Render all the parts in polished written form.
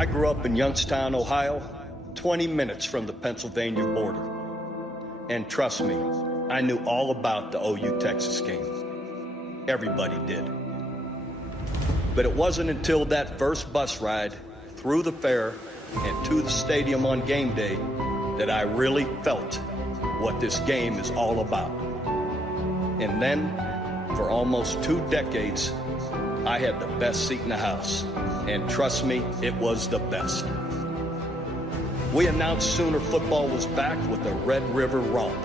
I grew up in Youngstown, Ohio, 20 minutes from the Pennsylvania border. And trust me, I knew all about the OU-Texas game. Everybody did. But it wasn't until that first bus ride through the fair and to the stadium on game day that I really felt what this game is all about. And then, for almost 2 decades, I had the best seat in the house. And trust me, it was the best. We announced Sooner football was back with the Red River Romp.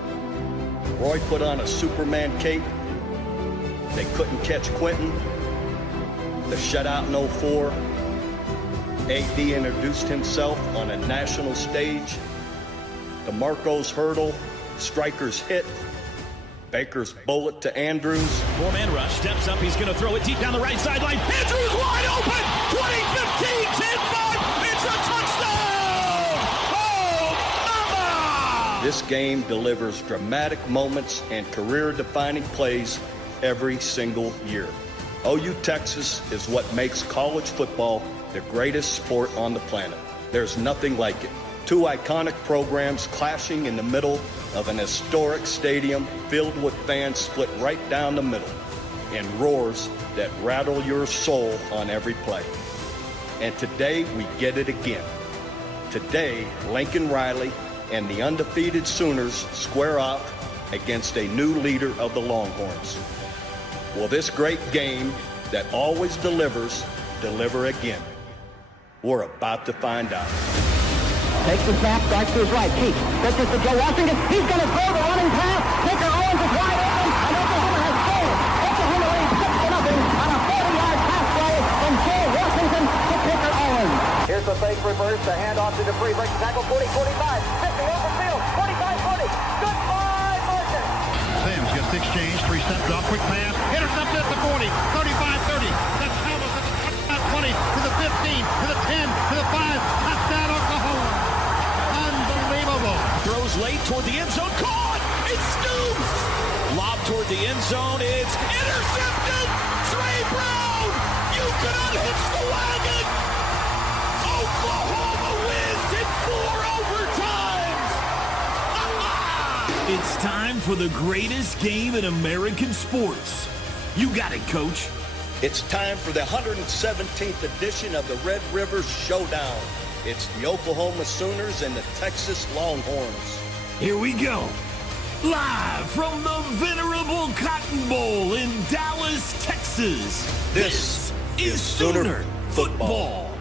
Roy put on a Superman cape. They couldn't catch Quentin. The shutout in 04. AD introduced himself on a national stage. The Marcos hurdle, Striker's hit, Baker's bullet to Andrews. Four-man rush, steps up, he's going to throw it deep down the right sideline. Andrews wide open! 20-15, 10-5, it's a touchdown! Oh, mama! This game delivers dramatic moments and career-defining plays every single year. OU-Texas is what makes college football the greatest sport on the planet. There's nothing like it. 2 iconic programs clashing in the middle of an historic stadium filled with fans split right down the middle and roars that rattle your soul on every play. And today we get it again. Today, Lincoln Riley and the undefeated Sooners square off against a new leader of the Longhorns. Will this great game that always delivers deliver again? We're about to find out. Takes the snap, starts to his right, keeps, pitches to Joe Washington, he's going to throw the running pass, Kicker Owens is wide open, and Oklahoma has scored. Oklahoma leads 6-0 on a 40-yard pass play from Joe Washington to Kicker Owens. Here's the fake reverse, the handoff to Dupree, breaks the tackle, 40, 45, 50, open field, 45, 40, goodbye, Martin. Sims gets the exchange, 3-step drop, quick pass, intercepted at the 40, 35, 30, that's Thomas at the 20, to the 15, to the 10, to the 5, touchdown Oklahoma. Unbelievable. Throws late toward the end zone, caught! It scoops! Lob toward the end zone, it's intercepted! Trey Brown! You cannot hitch the wagon! Oklahoma wins in 4 overtimes! It's time for the greatest game in American sports. You got it, Coach. It's time for the 117th edition of the Red River Showdown. It's the Oklahoma Sooners and the Texas Longhorns. Here we go. Live from the venerable Cotton Bowl in Dallas, Texas. This is Sooner football.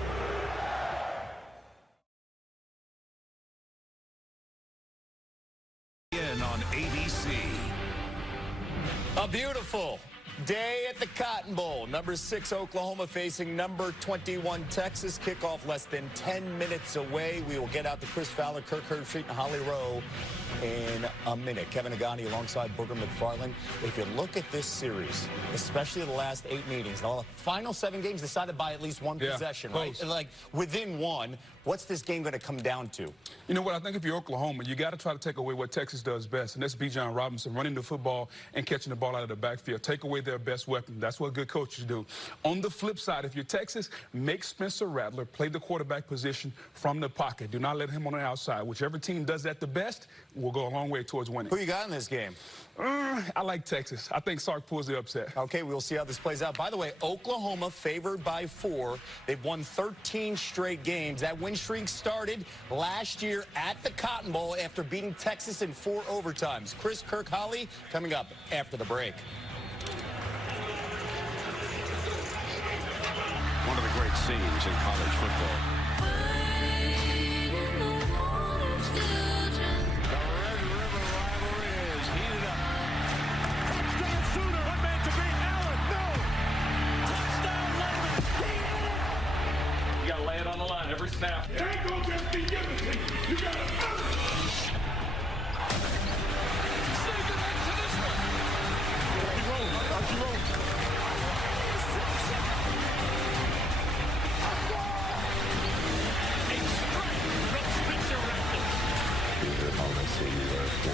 On ABC. A beautiful day at the Cotton Bowl. Number 6 Oklahoma facing number 21 Texas. Kickoff less than 10 minutes away. We will get out to Chris Fowler, Kirk Herbstreit, and Holly Rowe in a minute. Kevin Agani alongside Booger McFarland. If you look at this series, especially the last 8 meetings, the final 7 games decided by at least one possession, right? Like within one. What's this game going to come down to? You know what? I think if you're Oklahoma, you got to try to take away what Texas does best, and that's Bijan Robinson, running the football and catching the ball out of the backfield. Take away their best weapon. That's what good coaches do. On the flip side, if you're Texas, make Spencer Rattler play the quarterback position from the pocket. Do not let him on the outside. Whichever team does that the best will go a long way towards winning. Who you got in this game? I like Texas. I think Sark pulls the upset. Okay, we'll see how this plays out. By the way, Oklahoma favored by 4. They've won 13 straight games. That win streak started last year at the Cotton Bowl after beating Texas in 4 overtimes. Chris, Kirk, Holly coming up after the break. One of the great scenes in college football. Every snap. It ain't gonna just be given to you. You gotta earn it.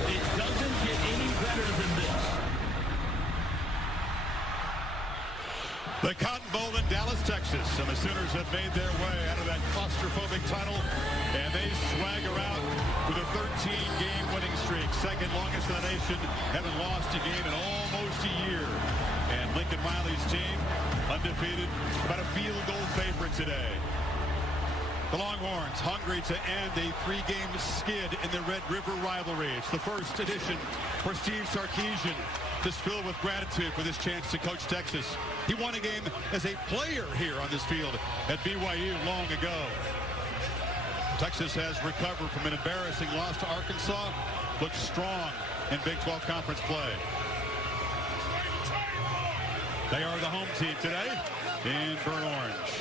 It doesn't get any better than this. The Cotton Bowl in Dallas, Texas, and the Sooners have made their way out of that cluster. claustrophobic tunnel, and they swagger out with a 13-game winning streak. Second longest in the nation, haven't lost a game in almost a year. And Lincoln Riley's team, undefeated, about a field goal favorite today. The Longhorns hungry to end a 3-game skid in the Red River rivalry. It's the first edition for Steve Sarkisian, just filled with gratitude for this chance to coach Texas. He won a game as a player here on this field at BYU long ago. Texas has recovered from an embarrassing loss to Arkansas, looks strong in Big 12 Conference play. They are the home team today in burnt orange.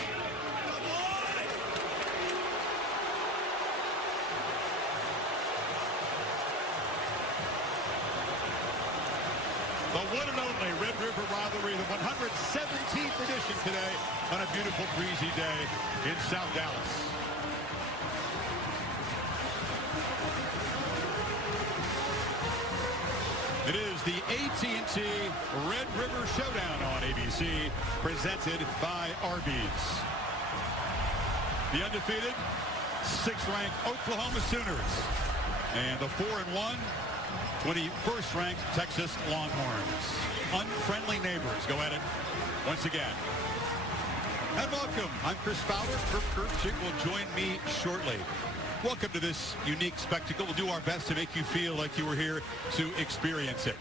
The one and only Red River rivalry, the 117th edition today on a beautiful breezy day in South Dallas. It is the AT&T Red River Showdown on ABC, presented by Arby's. The undefeated, 6th-ranked Oklahoma Sooners, and the 4-1, 21st-ranked Texas Longhorns. Unfriendly neighbors go at it once again. And welcome. I'm Chris Fowler. Kirk Kirkchick will join me shortly. Welcome to this unique spectacle. We'll do our best to make you feel like you were here to experience it.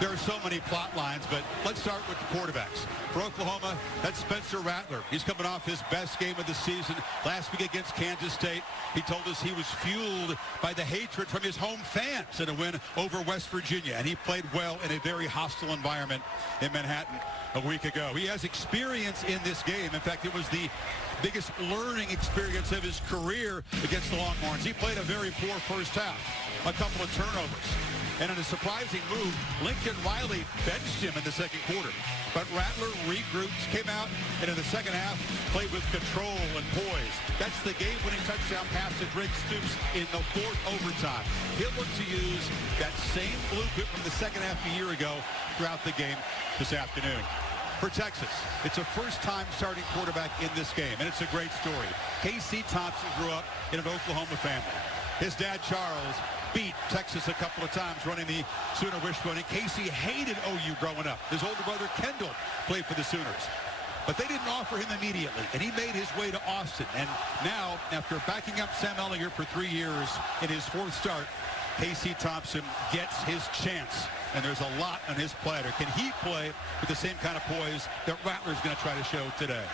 There are so many plot lines, but let's start with the quarterbacks. For Oklahoma, that's Spencer Rattler. He's coming off his best game of the season last week against Kansas State. He told us he was fueled by the hatred from his home fans in a win over West Virginia, and he played well in a very hostile environment in Manhattan a week ago. He has experience in this game. In fact, it was the biggest learning experience of his career against the Longhorns. He played a very poor first half, a couple of turnovers. And in a surprising move, Lincoln Riley benched him in the second quarter. But Rattler regrouped, came out, and in the second half, played with control and poise. That's the game-winning touchdown pass to Drake Stoops in the 4th overtime. He'll look to use that same blueprint from the second half a year ago throughout the game this afternoon. For Texas, it's a first-time starting quarterback in this game, and it's a great story. Casey Thompson grew up in an Oklahoma family. His dad, Charles, beat Texas a couple of times running the Sooner Wishbone, and Casey hated OU growing up. His older brother, Kendall, played for the Sooners. But they didn't offer him immediately, and he made his way to Austin. And now, after backing up Sam Ehlinger for 3 years in his 4th start, Casey Thompson gets his chance. And there's a lot on his platter. Can he play with the same kind of poise that Rattler's going to try to show today?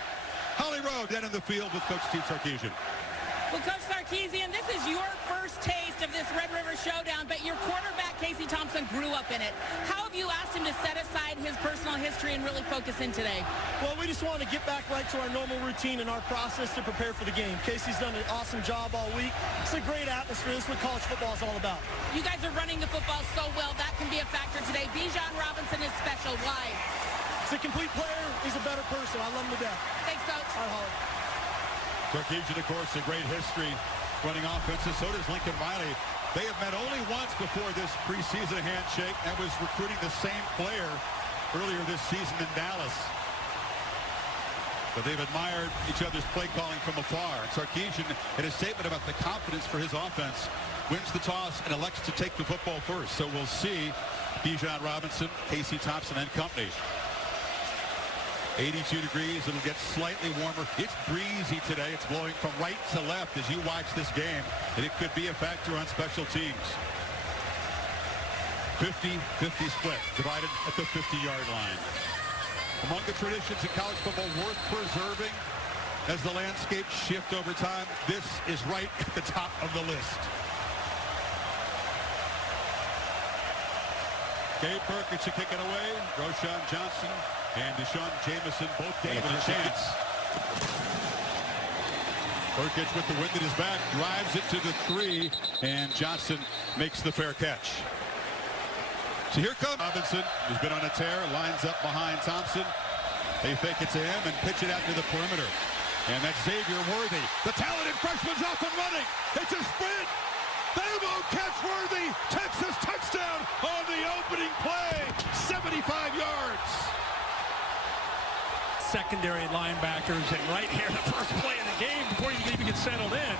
Holly Rowe down in the field with Coach Steve Sarkisian. Well, Coach Sarkisian, this is your first taste of this Red River Showdown, but your quarterback, Casey Thompson, grew up in it. How have you asked him to set aside his personal history and really focus in today? Well, we just want to get back right to our normal routine and our process to prepare for the game. Casey's done an awesome job all week. It's a great atmosphere. This is what college football is all about. You guys are running the football so well. That can be a factor today. Bijan Robinson is special. Why? He's a complete player. He's a better person. I love him to death. Thanks, Coach. All right, Holly. Sarkisian, of course, a great history running offenses. So does Lincoln Riley. They have met only once before this preseason handshake. That was recruiting the same player earlier this season in Dallas. But they've admired each other's play calling from afar. Sarkisian, in his statement about the confidence for his offense, wins the toss and elects to take the football first. So we'll see Bijan Robinson, Casey Thompson, and company. 82 degrees. It'll get slightly warmer. It's breezy today. It's blowing from right to left as you watch this game, and it could be a factor on special teams. 50-50 split, divided at the 50-yard line. Among the traditions in college football worth preserving as the landscape shift over time, this is right at the top of the list. Gabe Perkins to kick it away. Roshan Johnson and Deshaun Jameson both gave it a chance. Perkins with the wind at his back, drives it to the 3, and Johnson makes the fair catch. So here comes Robinson, who's been on a tear, lines up behind Thompson. They fake it to him and pitch it out to the perimeter. And that's Xavier Worthy. The talented freshman's off and running. It's a sprint. They won't catch Worthy. Texas touchdown on the opening play. 75 yards. Secondary linebackers, and right here, the first play of the game before you even get get settled in.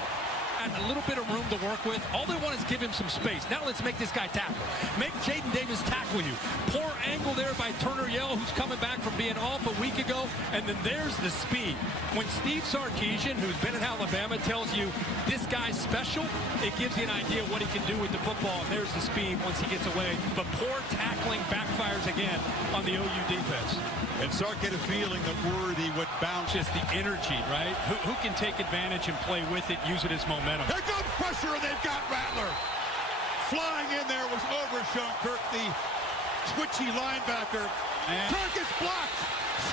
And a little bit of room to work with. All they want is give him some space. Now let's make this guy tackle. Make Jaden Davis tackle you. Poor angle there by Turner Yell, who's coming back from being off a week ago. And then there's the speed. When Steve Sarkisian, who's been at Alabama, tells you this guy's special, it gives you an idea what he can do with the football. And there's the speed once he gets away. But poor tackling backfires again on the OU defense. And Sark had a feeling that Worthy would bounce. Just the energy, right? Who can take advantage and play with it, use it as momentum. Here comes pressure, and they've got Rattler. Flying in there was Overshown Kirk, the twitchy linebacker. And Kirk is blocked.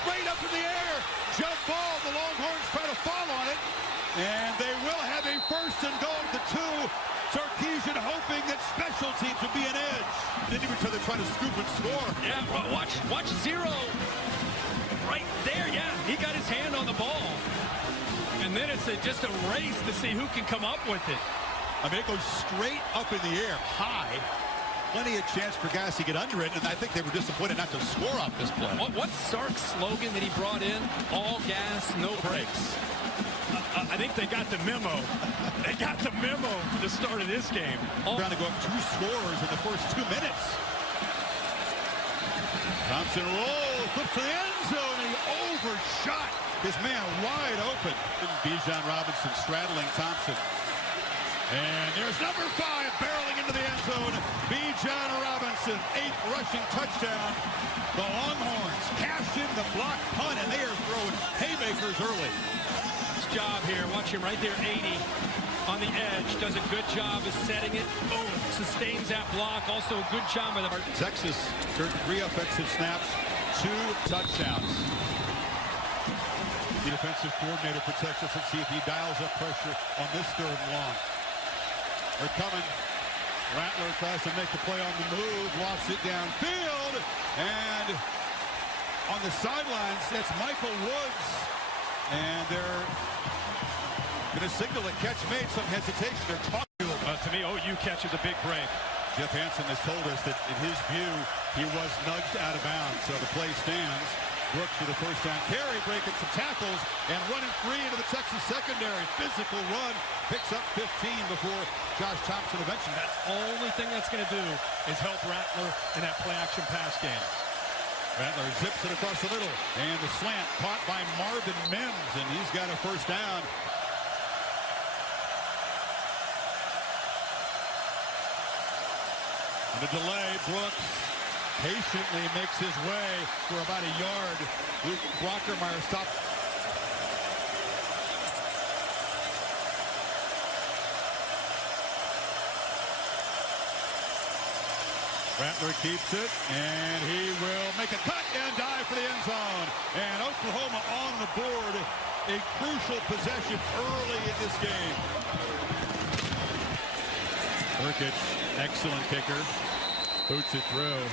Straight up in the air. Jump ball. The Longhorns try to fall on it. And they will have a first and goal to 2. Sarkisian hoping that special teams would be an edge. Didn't even try to scoop and score. Yeah, watch Zero. Right there, yeah. He got his hand on the ball. And then it's just a race to see who can come up with it. I mean, it goes straight up in the air, high. Plenty of chance for guys to get under it, and I think they were disappointed not to score off this play. What's Sark's slogan that he brought in? All gas, no brakes. I think they got the memo. They got the memo for the start of this game. Trying to go up 2 scores in the first 2 minutes. Thompson rolls, flips to the end zone, and he overshot his man wide open. Bijan Robinson straddling Thompson. And there's number 5 barreling into the end zone. Bijan Robinson, 8th rushing touchdown. The Longhorns cash in the block punt, and they are throwing haymakers early. Nice job here. Watch him right there, 80 on the edge. Does a good job of setting it. Boom. Sustains that block. Also a good job of the... Texas, 3 offensive snaps, 2 touchdowns. The defensive coordinator for Texas. Let's see if he dials up pressure on this 3rd and long. They're coming. Rattler tries to make the play on the move. Lofts it downfield. And on the sidelines, that's Michael Woods. And they're going to signal a catch made. Some hesitation. They're talking to him. To me, OU catches a big break. Jeff Hansen has told us that in his view, he was nudged out of bounds. So the play stands. Brooks for the first down carry, breaking some tackles, and running free into the Texas secondary. Physical run, picks up 15 before Josh Thompson eventually. The only thing that's going to do is help Rattler in that play-action pass game. Rattler zips it across the middle, and the slant caught by Marvin Mims, and he's got a first down. And the delay, Brooks patiently makes his way for about a yard. Luke Brockermeyer stopped. Rattler keeps it, and he will make a cut and dive for the end zone. And Oklahoma on the board. A crucial possession early in this game. Urkic, excellent kicker. Boots it through.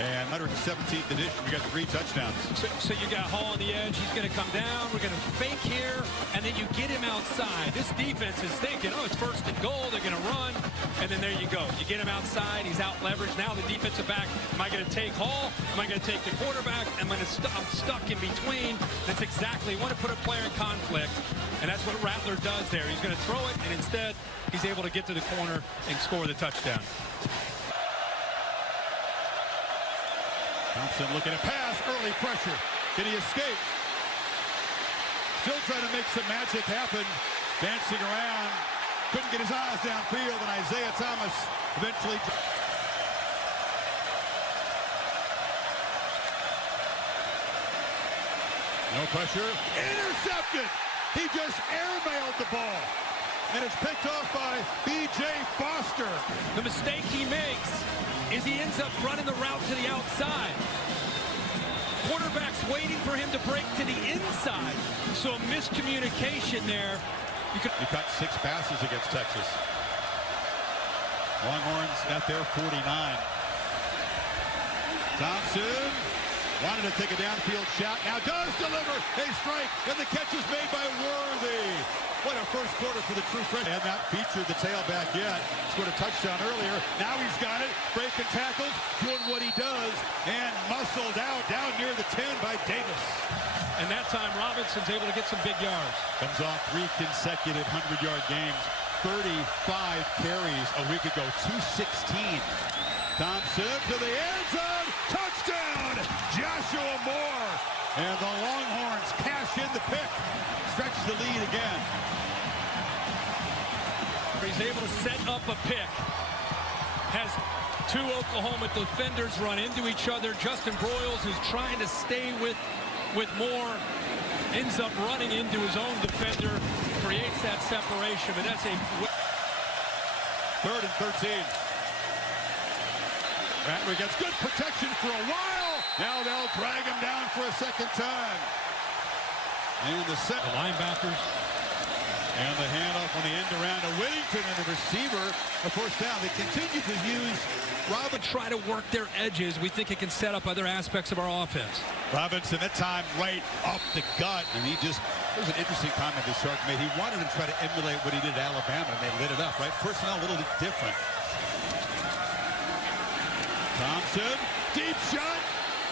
And 117th edition, we got 3 touchdowns. So you got Hall on the edge. He's going to come down. We're going to fake here. And then you get him outside. This defense is thinking, oh, it's 1st and goal. They're going to run. And then there you go. You get him outside. He's out leveraged. Now the defensive back, am I going to take Hall? Am I going to take the quarterback? I'm stuck in between. That's exactly, you want to put a player in conflict. And that's what Rattler does there. He's going to throw it, and instead, he's able to get to the corner and score the touchdown. Thompson looking to pass, early pressure. Can he escape? Still trying to make some magic happen. Dancing around. Couldn't get his eyes downfield, and Isaiah Thomas eventually... No pressure. Intercepted! He just airmailed the ball. And it's picked off by B.J. Foster. The mistake he makes is he ends up running the route to the outside. Quarterback's waiting for him to break to the inside. So a miscommunication there. He caught 6 passes against Texas. Longhorns at their 49. Thompson wanted to take a downfield shot. Now does deliver a strike, and the catch is made by Worthy. What a first quarter for the true freshman. Had not featured the tailback yet. Scored a touchdown earlier. Now he's got it. Breaking tackles, doing what he does, and muscled out down near the 10 by Davis. And that time, Robinson's able to get some big yards. Comes off 3 consecutive 100-yard games. 35 carries a week ago. 216. Thompson to the end zone. Touchdown! Joshua Moore. And the Longhorns cash in the pick. Stretch the lead again. He's able to set up a pick. Has 2 Oklahoma defenders run into each other. Justin Broyles is trying to stay with Moore. Ends up running into his own defender. Creates that separation. But that's a... 3rd and 13. Rattler gets good protection for a while. Now they'll drag him down for a second time. And the linebackers. And the handoff on the end around to Whittington, and the receiver, a first down. They continue to use Robinson. Try to work their edges. We think it can set up other aspects of our offense. Robinson, that time right up the gut. And he just, it was an interesting comment this Sark made. He wanted to try to emulate what he did at Alabama, and they lit it up, right? Personnel a little bit different. Thompson, deep shot,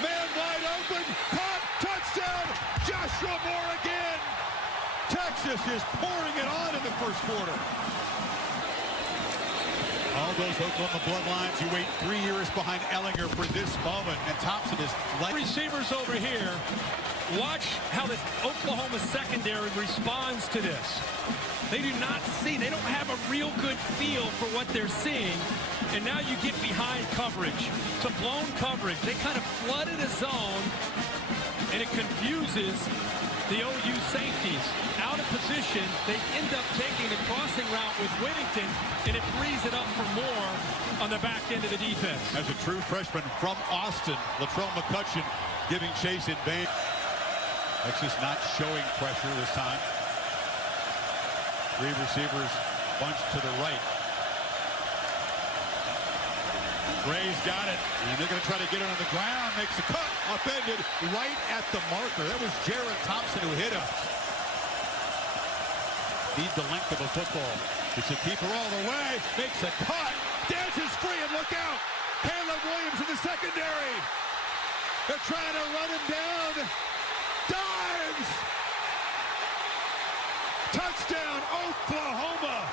man wide open, caught, touchdown, Joshua Moore again. Texas is pouring it on in the first quarter. All those Oklahoma bloodlines, you wait 3 years behind Ellinger for this moment, and Thompson is like... Receivers over here, watch how the Oklahoma secondary responds to this. They do not see, they don't have a real good feel for what they're seeing, and now you get behind coverage, some blown coverage. They kind of flooded a zone, and it confuses the OU safeties. Out of position, they end up taking the crossing route with Whittington, and it frees it up for Moore on the back end of the defense. As a true freshman from Austin, Latrell McCutcheon giving chase in vain. Texas not showing pressure this time. 3 receivers bunched to the right. Gray's got it, and they're going to try to get it on the ground. Makes the cut, upended right at the marker. That was Jared Thompson who hit him. Need the length of a football. It's a keeper all the way. Makes a cut. Dances free, and look out. Caleb Williams in the secondary. They're trying to run him down. Dives. Touchdown, Oklahoma.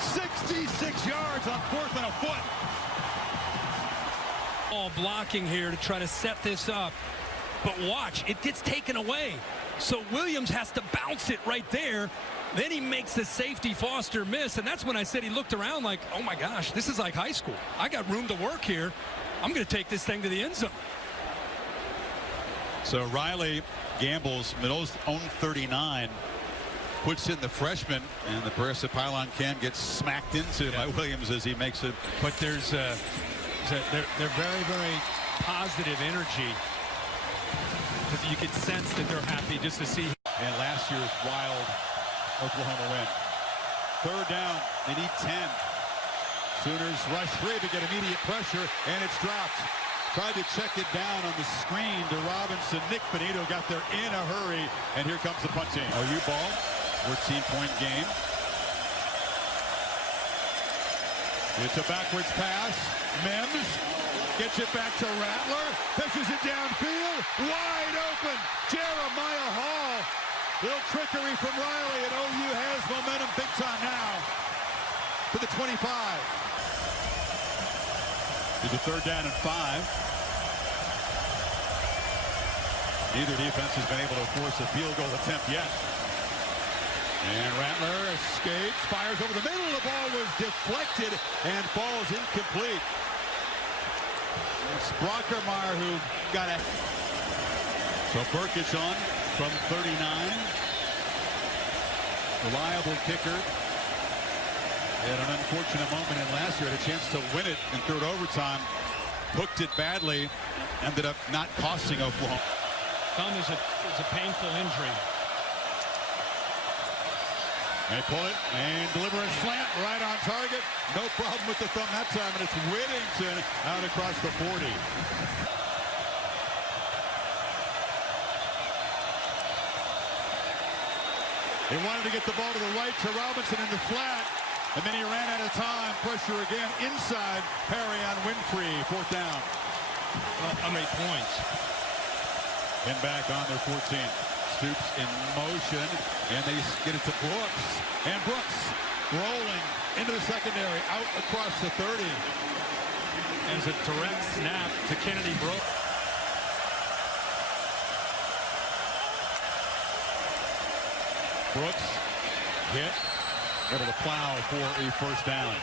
66 yards on 4th and a foot. All blocking here to try to set this up. But watch, it gets taken away. So Williams has to bounce it right there. Then he makes the safety Foster miss. And that's when I said he looked around like, oh my gosh, this is like high school. I got room to work here. I'm going to take this thing to the end zone. So Riley gambles, Middle's own 39. Puts in the freshman, and the Barissa pylon can get smacked into by Williams as he makes it. But there's they're very, very positive energy. Because you can sense that they're happy just to see. And last year's wild Oklahoma win. 3rd down, they need 10. Sooners rush 3 to get immediate pressure, and it's dropped. Tried to check it down on the screen to Robinson. Nick Benito got there in a hurry, and here comes the punt team. OU ball, 14-point game. It's a backwards pass. Mims gets it back to Rattler. Pitches it downfield. Wide open. Jeremiah Hall. Little trickery from Riley, and OU has momentum big time now to the 25. It's a 3rd down and 5. Neither defense has been able to force a field goal attempt yet. And Rattler escapes, fires over the middle. The ball was deflected and falls incomplete. It's Brockermeyer who got it. So Burkett on from 39. Reliable kicker. Had an unfortunate moment in last year. Had a chance to win it in 3rd overtime. Hooked it badly. Ended up not costing Oklahoma. Thumb is a painful injury. They pull it and deliver a slant right on target. No problem with the thumb that time, and it's Whittington out across the 40. They wanted to get the ball to the right to Robinson in the flat, and then he ran out of time. Pressure again inside. Perry on Winfrey, 4th down. Well, how many points? And back on their 14. Stoops in motion, and they get it to Brooks. And Brooks rolling into the secondary, out across the 30. As a direct snap to Kennedy Brooks. Brooks hit, able to plow for a first down.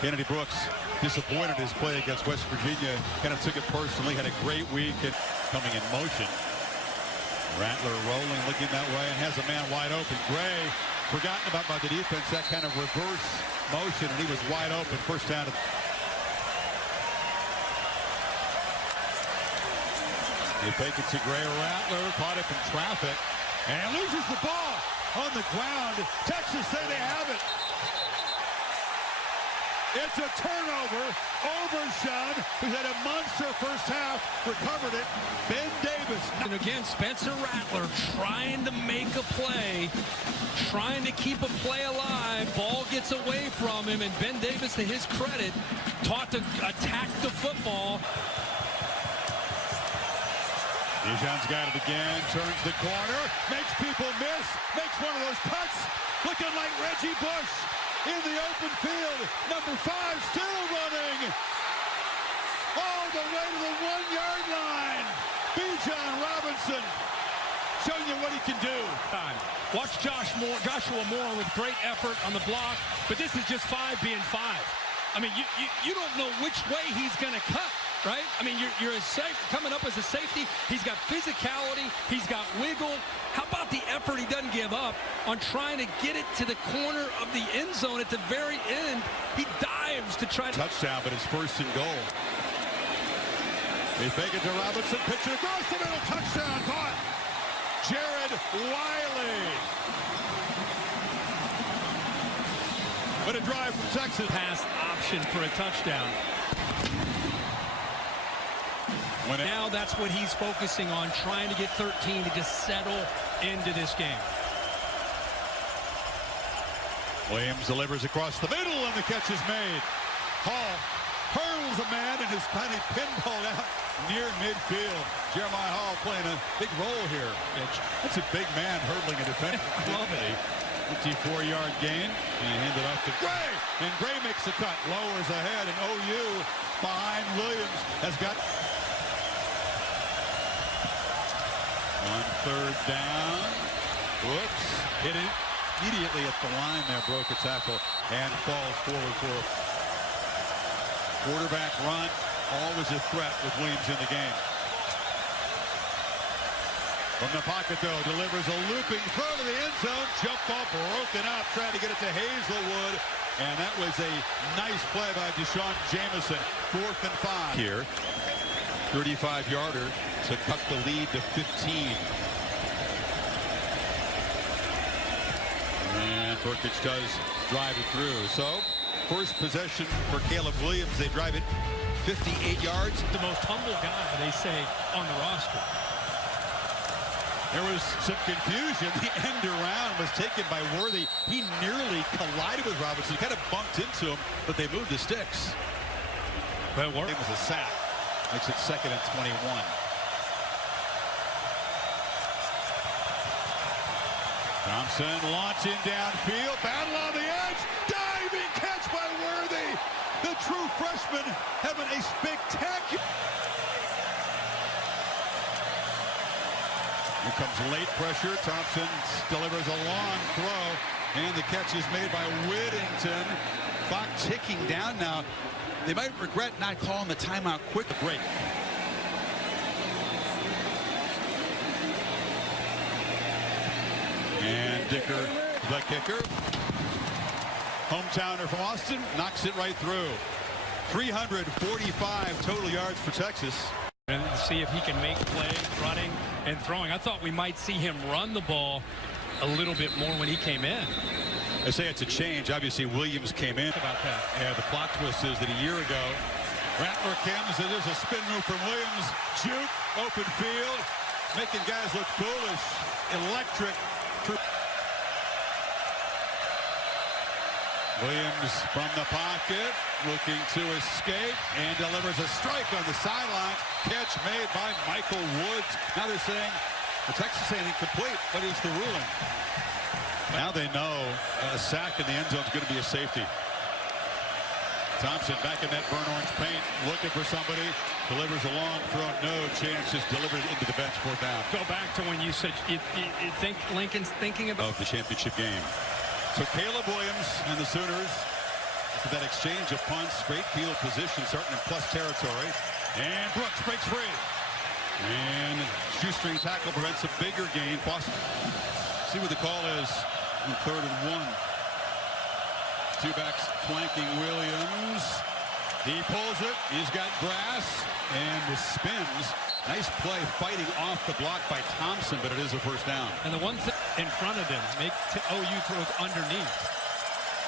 Kennedy Brooks disappointed his play against West Virginia. Kind of took it personally, had a great week and coming in motion. Rattler rolling, looking that way, and has a man wide open. Gray, forgotten about by the defense, that kind of reverse motion, and he was wide open. First down. They fake it to Gray. Rattler caught up in traffic and loses the ball on the ground. Texas say they have it. It's a turnover. Overshown, who's had a monster first half, recovered it. Ben Davis. And again, Spencer Rattler trying to make a play, trying to keep a play alive. Ball gets away from him, and Ben Davis, to his credit, taught to attack the football. Bijan's got it again, turns the corner, makes people miss, makes one of those cuts, looking like Reggie Bush in the open field. Number 5 still running all the way to the 1-yard line. Bijan Robinson showing you what he can do. Watch Joshua Moore with great effort on the block, but this is just 5 being 5. I mean, you don't know which way he's going to cut. Right? I mean, you're a safe, coming up as a safety. He's got physicality. He's got wiggle. How about the effort he doesn't give up on trying to get it to the corner of the end zone at the very end? He dives to try to... Touchdown, but it's first and goal. They fake it to Robinson. Pitch it across the middle. Touchdown caught. Jared Wiley. What a drive from Texas. Pass option for a touchdown. Now that's what he's focusing on, trying to get 13 to just settle into this game. Williams delivers across the middle, and the catch is made. Hall hurls a man and is finally pinballed out near midfield. Jeremiah Hall playing a big role here. That's a big man hurdling a defender. Love it. 54-yard gain, and handed off to Gray. And Gray makes the cut, lowers ahead, and OU behind Williams has got... On third down, Brooks hit it immediately at the line there, broke a tackle, and falls forward for a quarterback run. Always a threat with Williams in the game. From the pocket, though, delivers a looping throw to the end zone. Jump ball broken up, trying to get it to Hazelwood. And that was a nice play by Deshaun Jameson. 4th and 5 here. 35-yarder to cut the lead to 15. And Burkich does drive it through. So, first possession for Caleb Williams. They drive it 58 yards. The most humble guy, they say, on the roster. There was some confusion. The end around was taken by Worthy. He nearly collided with Robinson. Kind of bumped into him, but they moved the sticks. But it worked. It was a sack. Makes it 2nd and 21. Thompson launching downfield. Battle on the edge. Diving catch by Worthy. The true freshman having a spectacular... Here comes late pressure. Thompson delivers a long throw. And the catch is made by Whittington. Clock ticking down now. They might regret not calling the timeout quick break. And Dicker, the kicker. Hometowner from Austin, knocks it right through. 345 total yards for Texas. And see if he can make plays, running and throwing. I thought we might see him run the ball a little bit more when he came in. I say it's a change. Obviously, Williams came in. About that. Yeah, the plot twist is that a year ago, Rattler comes, and there's a spin move from Williams. Juke, open field, making guys look foolish. Electric. Williams from the pocket, looking to escape, and delivers a strike on the sideline. Catch made by Michael Woods. Now they're saying, the Texas saying incomplete. What is the ruling? Now they know a sack in the end zone is going to be a safety. Thompson back in that burnt orange paint, looking for somebody, delivers a long throw, no chance, just delivers into the bench, 4th down. Go back to when you said you think Lincoln's thinking about the championship game. So Caleb Williams and the Sooners, after that exchange of punts, great field position, starting in plus territory. And Brooks breaks free. And shoestring tackle prevents a bigger gain. Boston. See what the call is in 3rd and 1. Two backs flanking Williams. He pulls it. He's got grass and the spins. Nice play fighting off the block by Thompson, but it is a 1st down. And the one thing in front of them, make OU throws underneath.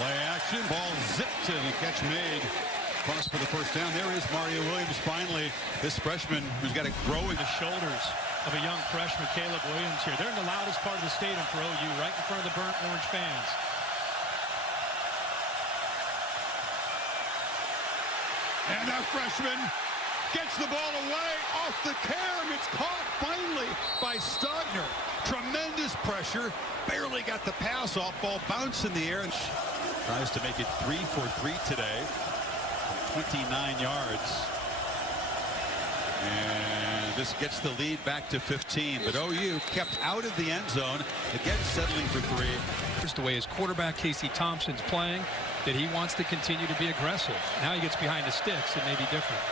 Play action, ball zipped and a catch made. Cross for the 1st down. There is Mario Williams finally. This freshman who's got to grow in the shoulders of a young freshman, Caleb Williams here. They're in the loudest part of the stadium for OU, right in front of the burnt orange fans. And that freshman gets the ball away off the carry. It's caught finally by Stogner. Tremendous pressure. Barely got the pass off. Ball bounced in the air and tries to make it 3 for 3 today. 29 yards. And this gets the lead back to 15. But OU kept out of the end zone. Again, settling for 3. Just the way his quarterback, Casey Thompson's playing, that he wants to continue to be aggressive. Now he gets behind the sticks. It may be different.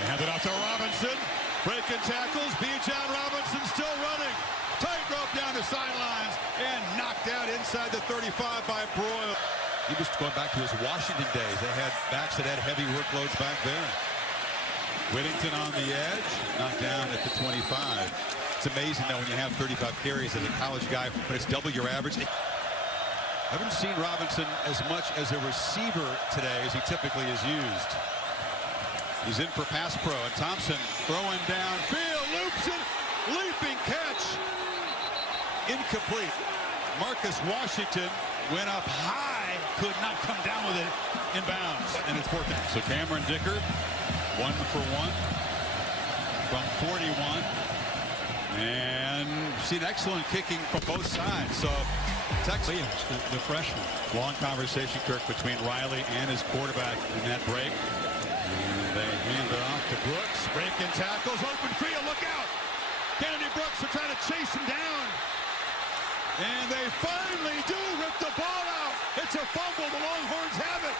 They hand it off to Robinson. Breaking tackles. Bijan Robinson still running. Tightrope down the sidelines and knocked out inside the 35 by Broyle. He was going back to his Washington days. They had backs that had heavy workloads back there. Whittington on the edge, knocked down at the 25. It's amazing that when you have 35 carries as a college guy, when it's double your average. I haven't seen Robinson as much as a receiver today as he typically is used. He's in for pass pro, and Thompson throwing downfield, loops it, leaping catch. Incomplete. Marcus Washington went up high, could not come down with it in bounds, and it's 4th down. So Cameron Dicker, 1 for 1 from 41, and seen excellent kicking from both sides. So Texas Williams, the freshman. Long conversation, Kirk, between Riley and his quarterback in that break. And they hand it off to Brooks. Breaking tackles, open field, look out! Kennedy Brooks are trying to chase him down. And they finally do rip the ball out. It's a fumble. The Longhorns have it.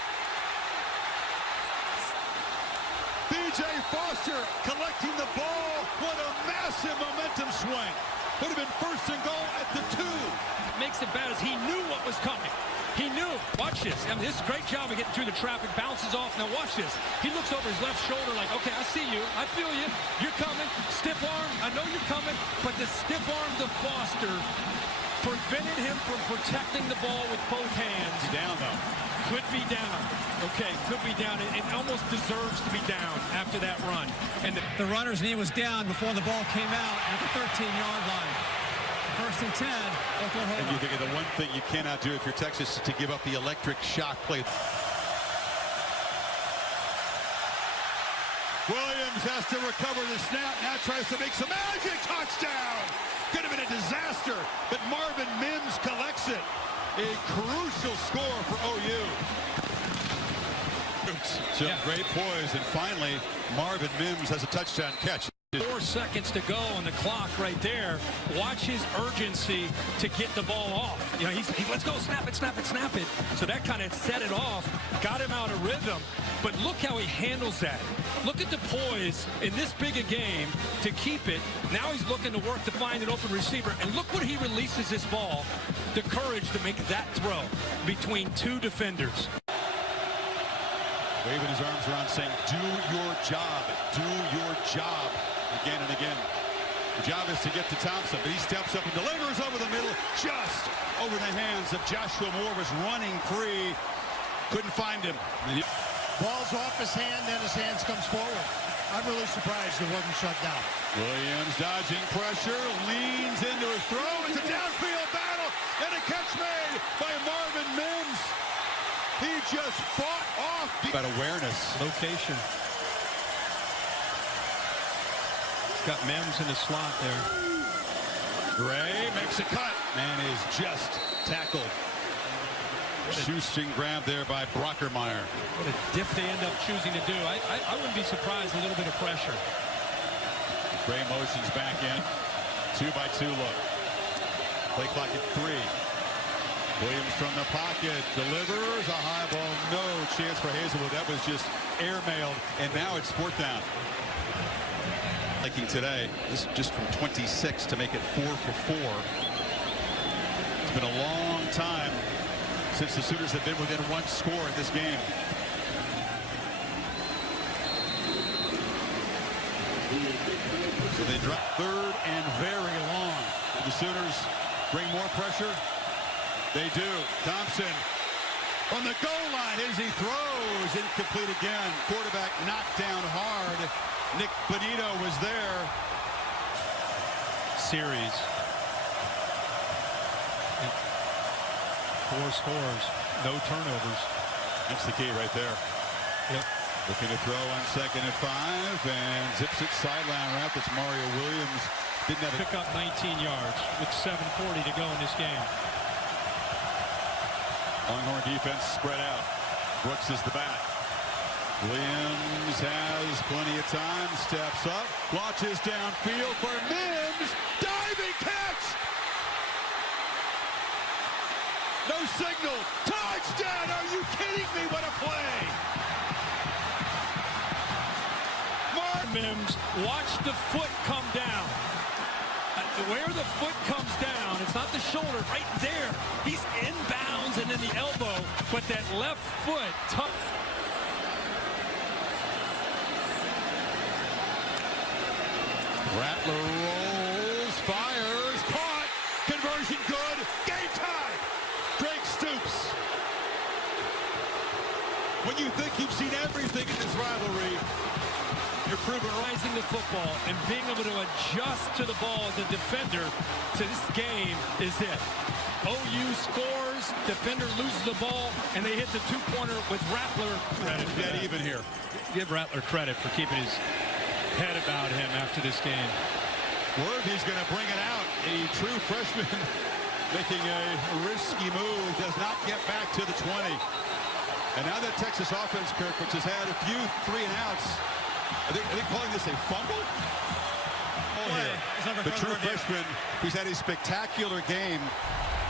B.J. Foster collecting the ball. What a massive momentum swing. Would have been 1st and goal at the 2. Makes it bad as he knew what was coming. He knew. Watch this. I mean, this is a great job of getting through the traffic. Bounces off. Now watch this. He looks over his left shoulder like, okay, I see you. I feel you. You're coming. Stiff arm. I know you're coming. But the stiff arm to Foster prevented him from protecting the ball with both hands. He's down, though. Could be down. Okay, could be down. It almost deserves to be down after that run. And the runner's knee was down before the ball came out at the 13-yard line. 1st and 10, Oklahoma. And you think of the one thing you cannot do if you're Texas is to give up the electric shock play. Williams has to recover the snap. Now tries to make some magic. Touchdown. Could have been a disaster, but Marvin Mims collects it. A crucial score for OU. So great poise, and finally, Marvin Mims has a touchdown catch. 4 seconds to go on the clock right there. Watch his urgency to get the ball off. You know, he's let's go, snap it, snap it, snap it. So that kind of set it off, got him out of rhythm. But look how he handles that. Look at the poise in this big a game to keep it. Now he's looking to work to find an open receiver. And look what he releases this ball. The courage to make that throw between 2 defenders. Waving his arms around saying, do your job, do your job. Again and again. The job is to get to Thompson, but he steps up and delivers over the middle, just over the hands of Joshua Moore. Was running free, couldn't find him. Ball's off his hand, then his hands comes forward. I'm really surprised it wasn't shut down. Williams dodging pressure, leans into his throw. It's a downfield battle, and a catch made by just fought off. About awareness. Location. Got Mims in the slot there. Gray makes a cut. Man is just tackled. Shoestring grab there by Brockermeyer. What a diff they end up choosing to do. I wouldn't be surprised, a little bit of pressure. Gray motions back in. 2-by-2 look. Play clock at 3. Williams from the pocket. Delivers a high ball. No chance for Hazelwood. That was just airmailed. And now it's 4th down. Liking today. This just from 26 to make it 4 for 4. It's been a long time since the Sooners have been within 1 score in this game. So they drop 3rd and very long. The Sooners bring more pressure. They do. Thompson on the goal line as he throws. Incomplete again. Quarterback knocked down hard. Nick Bonito was there. Series. 4 scores, no turnovers. That's the key right there. Yep. Looking to throw on 2nd and 5 and zips it sideline route. That's Mario Williams. Didn't have Pick up 19 yards with 7:40 to go in this game. Longhorn defense spread out. Brooks is the back. Williams has plenty of time. Steps up. Launches downfield for Mims. Diving catch. No signal. Touchdown. Are you kidding me? What a play. Mims, watch the foot come down. Where the foot comes down, it's not the shoulder, right there. He's inbounds and then the elbow, but that left foot. Rattler rolls, fires, caught, conversion good, game time. Drake Stoops. When you think you've seen everything in this rivalry, you're proving rising the football and being able to adjust to the ball as a defender to this game is it. OU scores, defender loses the ball, and they hit the 2-pointer with Rattler. Dead even here. Give Rattler credit for keeping his head about him after this game. Worthy's going to bring it out. A true freshman making a risky move, does not get back to the 20. And now that Texas offense, Kirk, which has had a few 3-and-outs, are they calling this a fumble? The true freshman, who's had a spectacular game,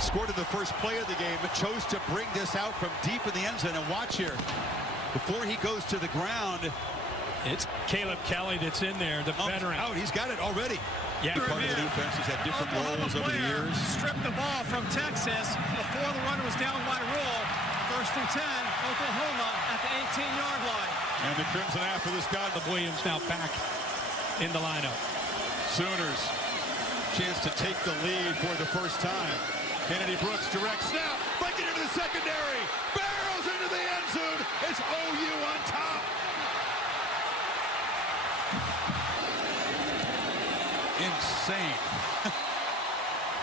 scored in the first play of the game, but chose to bring this out from deep in the end zone. And watch here, before he goes to the ground, it's Caleb Kelly that's in there, the veteran. Out, he's got it already. Yeah, part of the defense. He's had different roles over the years. Stripped the ball from Texas before the runner was down by rule. 1st and 10, Oklahoma at the 18-yard line. And the Crimson after this guy. Williams now back in the lineup. Sooners, chance to take the lead for the first time. Kennedy Brooks direct snap, breaking into the secondary, barrels into the end zone. It's OU on top. Insane.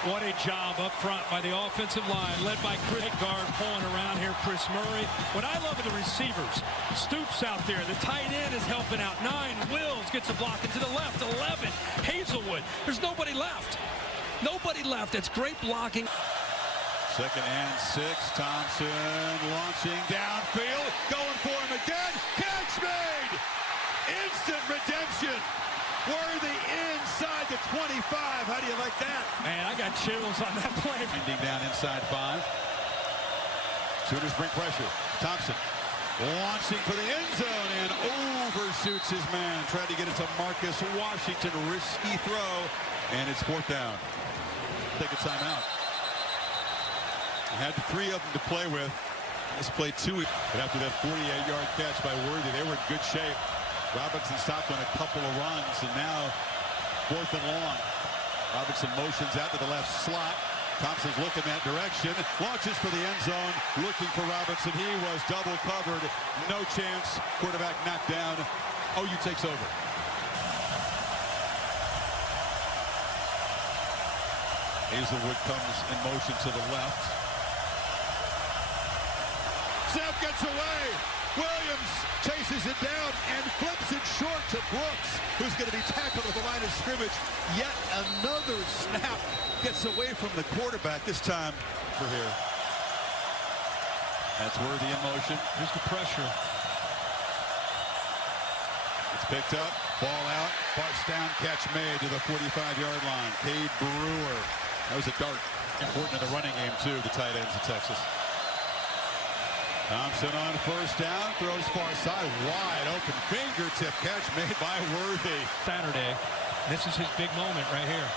What a job up front by the offensive line, led by Chris Guard pulling around here, Chris Murray. What I love are the receivers. Stoops out there. The tight end is helping out. 9, Wills gets a block into the left. 11, Hazelwood. There's nobody left. Nobody left. It's great blocking. 2nd and 6, Thompson launching downfield, going for him again. Catch made! Instant redemption. Worthy inside the 25. How do you like that? Man, I got chills on that play. Ending down inside 5. Sooners bring pressure. Thompson launching for the end zone and overshoots his man. Tried to get it to Marcus Washington. Risky throw. And it's 4th down. Take a timeout. Had 3 of them to play with. This played 2. But after that 48-yard catch by Worthy, they were in good shape. Robinson stopped on a couple of runs, and now 4th and long. Robinson motions out to the left slot. Thompson's looking that direction. Launches for the end zone, looking for Robinson. He was double covered. No chance. Quarterback knocked down. OU takes over. Hazelwood comes in motion to the left. Sepp gets away. Williams chases it down and flips it short to Brooks, who's going to be tackled at the line of scrimmage. Yet another snap gets away from the quarterback, this time for here. That's Worthy in motion. Here's the pressure. It's picked up, ball out, parts down, catch made to the 45-yard line. Cade Brewer. That was a dart. Important in the running game, too, the tight ends of Texas. Thompson on first down, throws far side, wide open fingertip catch made by Worthy. Saturday, this is his big moment right here.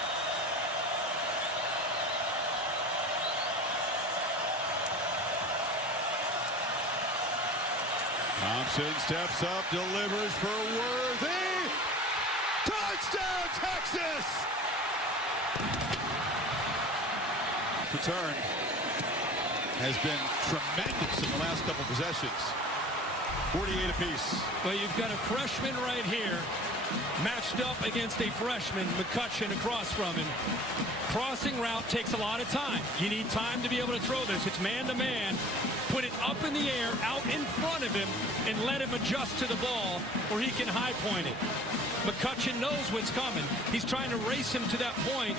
Thompson steps up, delivers for Worthy. Touchdown, Texas! Return has been tremendous in the last couple possessions. 48 apiece. Well, you've got a freshman right here matched up against a freshman, McCutcheon, across from him. Crossing route takes a lot of time. You need time to be able to throw this. It's man-to-man. Put it up in the air, out in front of him, and let him adjust to the ball where he can high point it. McCutcheon knows what's coming. He's trying to race him to that point,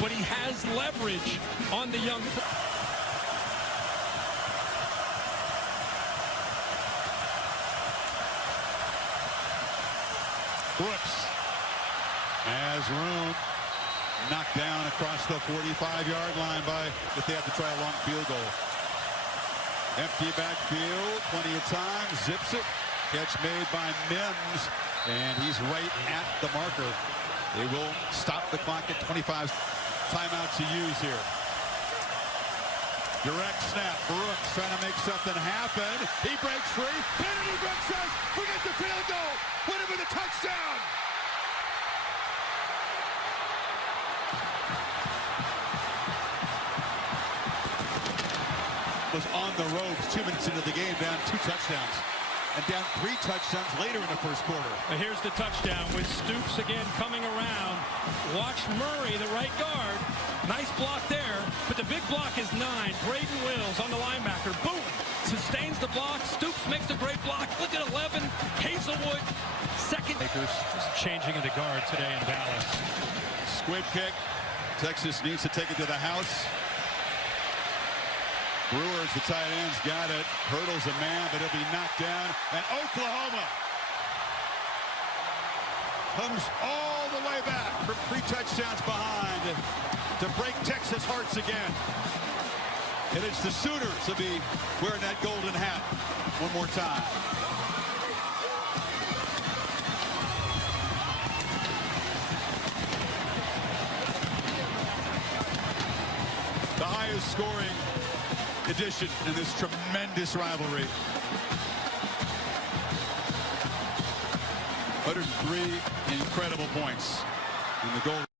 but he has leverage on the young. Brooks has room, knocked down across the 45-yard line by, if they have to try a long field goal. Empty backfield, plenty of time, zips it. Catch made by Mims, and he's right at the marker. They will stop the clock at 25. Timeout to use here. Direct snap. Brooks trying to make something happen. He breaks free. Kennedy Brooks says, forget the field goal. Put him in the touchdown. Was on the ropes 2 minutes into the game, down 2 touchdowns. And down 3 touchdowns later in the first quarter. And here's the touchdown with Stoops again coming around. Watch Murray, the right guard. Nice block there, but the big block is 9. Braden Wills on the linebacker. Boom! Sustains the block. Stoops makes a great block. Look at 11. Hazelwood, second. Just changing of the guard today in Dallas. Squib kick. Texas needs to take it to the house. Brewers, the tight ends, got it. Hurdles a man, but he'll be knocked down. And Oklahoma comes all the way back from 3 touchdowns behind to break Texas hearts again. And it's the Sooners to be wearing that golden hat one more time. The highest scoring edition in this tremendous rivalry. 103 incredible points in the goal.